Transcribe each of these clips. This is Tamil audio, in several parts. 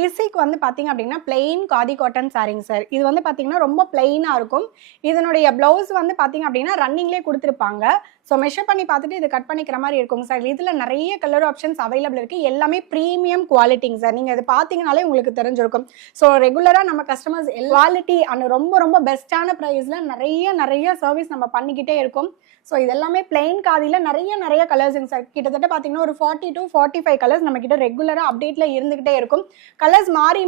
பேசிக் வந்து பாத்தீங்க அப்படின்னா பிளெயின் காதி காட்டன் சாரிங்க சார். இது வந்து பாத்தீங்கன்னா ரொம்ப பிளெயினா இருக்கும். இதனுடைய பிளவுஸ் வந்து பாத்தீங்க அப்படின்னா ரன்னிங்லேயே கொடுத்துருப்பாங்க. ஸோ மெஷர் பண்ணி பார்த்துட்டு இது கட் பண்ணிக்கிற மாதிரி இருக்குங்க சார். இதில் நிறைய கலர் ஆப்ஷன்ஸ் அவைலபிள் இருக்குது. எல்லாமே ப்ரீமியம் குவாலிட்டிங்க சார். நீங்கள் இது பார்த்தீங்கனாலே உங்களுக்கு தெரிஞ்சிருக்கும். ஸோ ரெகுலராக நம்ம கஸ்டமர்ஸ் குவாலிட்டி அண்ட் ரொம்ப ரொம்ப பெஸ்ட்டான ப்ரைஸில் நிறைய சர்வீஸ் நம்ம பண்ணிக்கிட்டே இருக்கோம். ஸோ இது எல்லாமே பிளெயின் காதியில் நிறைய கலர்ஸுங்க சார். கிட்டத்தட்ட பார்த்தீங்கன்னா ஒரு 40 to 45 கலர்ஸ் நம்ம கிட்ட ரெகுலராக அப்டேட்டில் இருந்துகிட்டே இருக்கும். கலர்ஸ் மாறி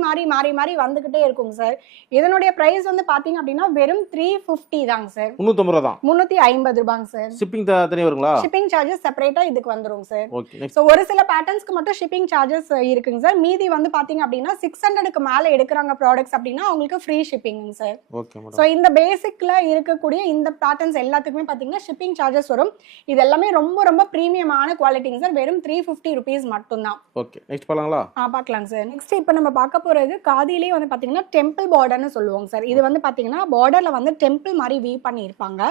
வந்துகிட்டே இருக்குங்க சார். இதனுடைய ப்ரைஸ் வந்து பார்த்தீங்க அப்படின்னா வெறும் 350 தாங்க சார். 350 தான். 350 ரூபாங்க சார். ஷிப்பிங் தனியா வருங்களா? ஷிப்பிங் சார்ஜஸ் செப்பரேட்டா இதுக்கு வந்துரும் சார். ஓகே. சோ ஒரு சில பேட்டர்ன்ஸ்க்கு மட்டும் ஷிப்பிங் சார்ஜஸ் இருக்குங்க சார். மீதி வந்து பாத்தீங்க அப்படின்னா 600க்கு மேல எடுக்கறாங்க ப்ராடக்ட்ஸ் அப்படின்னா உங்களுக்கு free shipping sir. Okay madam. So இந்த பேசிக்ல இருக்கக்கூடிய இந்த பேட்டர்ன்ஸ் எல்லாத்துக்குமே பாத்தீங்கன்னா ஷிப்பிங் சார்ஜஸ் வரும். இது எல்லாமே ரொம்ப பிரீமியமான குவாலிட்டிங்க சார். வெறும் 350 ரூபீஸ் மட்டும் தான். ஓகே. நெக்ஸ்ட் பார்க்கலாங்களா? பார்க்கலாம் சார். நெக்ஸ்ட் இப்போ நம்ம பார்க்க போறது காதியிலேயே வந்து பாத்தீங்கன்னா டெம்பிள் பார்டர்னு சொல்லுவாங்க சார். இது வந்து பாத்தீங்கன்னா பார்டர்ல வந்து டெம்பிள் மாதிரி வீவ் பண்ணி இருப்பாங்க.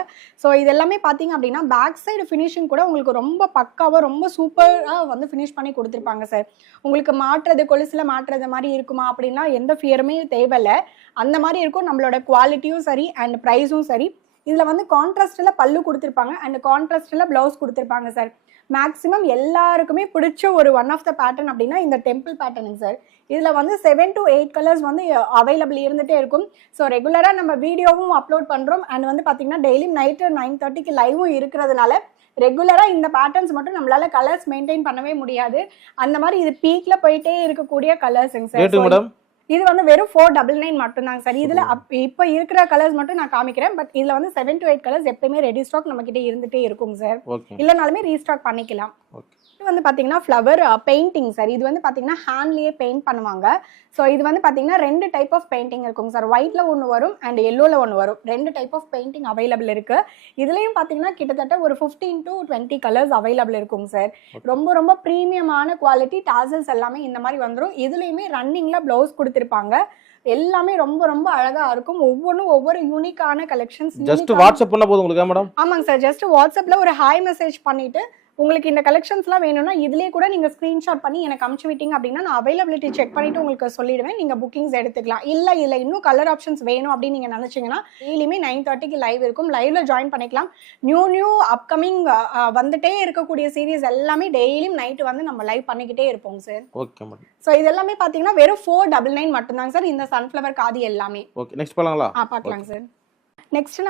சோ இது எல்லாமே பாத்தீங்க அப்படின்னா பேக் சைடு ஃபினிஷிங் கூட உங்களுக்கு ரொம்ப பக்காவா ரொம்ப சூப்பரா வந்து ஃபினிஷ் பண்ணி கொடுத்துருப்பாங்க சார். உங்களுக்கு மாற்றுறது கொலுசுல மாற்றுறது மாதிரி இருக்குமா அப்படின்னா எந்த ஃபியருமே தேவையில்லை. அந்த மாதிரி இருக்கும். நம்மளோட குவாலிட்டியும் சரி அண்ட் ப்ரைஸும் சரி. இதுல வந்து கான்ட்ராஸ்ட்ல பல்லு கொடுத்துருப்பாங்க அண்ட் கான்ட்ராஸ்ட்ல பிளவுஸ் கொடுத்துருப்பாங்க சார். மேக்ஸிமம் எல்லாருக்குமே பிடிச்ச ஒரு ஒன் ஆஃப் த பேட்டர்ன் அப்படின்னா இந்த டெம்பிள் பேட்டர்னுங்க சார். இதில் வந்து 7 to 8 கலர்ஸ் வந்து அவைலபிள் இருந்துகிட்டே இருக்கும். ஸோ ரெகுலராக நம்ம வீடியோவும் அப்லோட் பண்ணுறோம் அண்ட் வந்து பார்த்தீங்கன்னா டெய்லியும் நைட்டு 9:30க்கு லைவும் இருக்கிறதுனால ரெகுலராக இந்த பேட்டர்ன்ஸ் மட்டும் நம்மளால கலர்ஸ் மெயின்டைன் பண்ணவே முடியாது. அந்த மாதிரி இது பீக்ல போயிட்டே இருக்கக்கூடிய கலர்ஸுங்க சார். இது வந்து வெறும் 499 மட்டும் தாங்க சார். இதுல இப்ப இருக்கிற கலர்ஸ் மட்டும் நான் காமிக்கிறேன். பட் இதுல வந்து 7 to 8 கலர்ஸ் எப்பவுமே ரெடி ஸ்டாக் நம்ம கிட்ட இருந்துட்டே இருக்கும் சார். இல்லனாலுமே ரீஸ்டாக் பண்ணிக்கலாம். இது வந்து பாத்தீங்கன்னா ஃப்ளவர் பெயிண்டிங் சார். இது வந்து பாத்தீங்கன்னா ஹேண்ட்லயே பெயிண்ட் பண்ணுவாங்க. ஸோ இது வந்து பாத்தீங்கன்னா 2 டைப் ஆஃப் பெயிண்டிங் இருக்குங்க சார். ஒயிட்ல ஒன்று வரும் அண்ட் எல்லோல ஒன்று வரும். 2 டைப் ஆஃப் பெயிண்டிங் அவைலபிள் இருக்கு. இதுலயும் பாத்தீங்கன்னா கிட்டத்தட்ட ஒரு 15 to 20 கலர்ஸ் அவைலபிள் இருக்குங்க சார். ரொம்ப பிரீமியமான குவாலிட்டி டாசல்ஸ் எல்லாமே இந்த மாதிரி வந்துடும். இதுலயுமே ரன்னிங்ல பிளவுஸ் கொடுத்துருப்பாங்க. எல்லாமே ரொம்ப அழகா இருக்கும். ஒவ்வொன்றும் ஒவ்வொரு யூனிக்கான கலெக்ஷன்ஸ். ஜஸ்ட் வாட்ஸ்அப் பண்ணா போதும் உங்களுக்கு மேடம்? ஆமாங்க சார். ஜஸ்ட் வாட்ஸ்அப்ல ஒரு ஹாய் மெசேஜ் பண்ணிட்டு உங்களுக்கு இந்த கலெக்ஷன்ஸ்லாம் வேணும்னா இதுலயே கூட நீங்க ஸ்கிரீன்ஷாட் பண்ணி எனக்கு அனுப்பிச்சு விட்டீங்க அப்படின்னா நான் அவைலபிலிட்டி செக் பண்ணிட்டு உங்களுக்கு சொல்லிடுவேன். நீங்க புக்கிங்ஸ் எடுத்துக்கலாம். இல்ல இன்னும் கலர் ஆப்ஷன்ஸ் வேணும் அப்படின்னு நீங்க நினைச்சீங்கன்னா டெய்லியுமே 9:30க்கு லைவ் இருக்கும். லைவ்ல ஜாயின் பண்ணிக்கலாம். நியூ அப்கமிங் வந்துட்டே இருக்கக்கூடிய சீரீஸ் எல்லாமே டெய்லியும் நைட் வந்து நம்ம லைவ் பண்ணிக்கிட்டே இருப்போம் சார். Okay madam. ஸோ இது எல்லாமே பாத்தீங்கன்னா வெறும் 499 மட்டும் தாங்க சார். இந்த சன்ஃபிளவர் காதி எல்லாமே. ஓகே. நெக்ஸ்ட் பார்க்கலாங்களா? பார்க்கலாம் சார். நெக்ஸ்ட்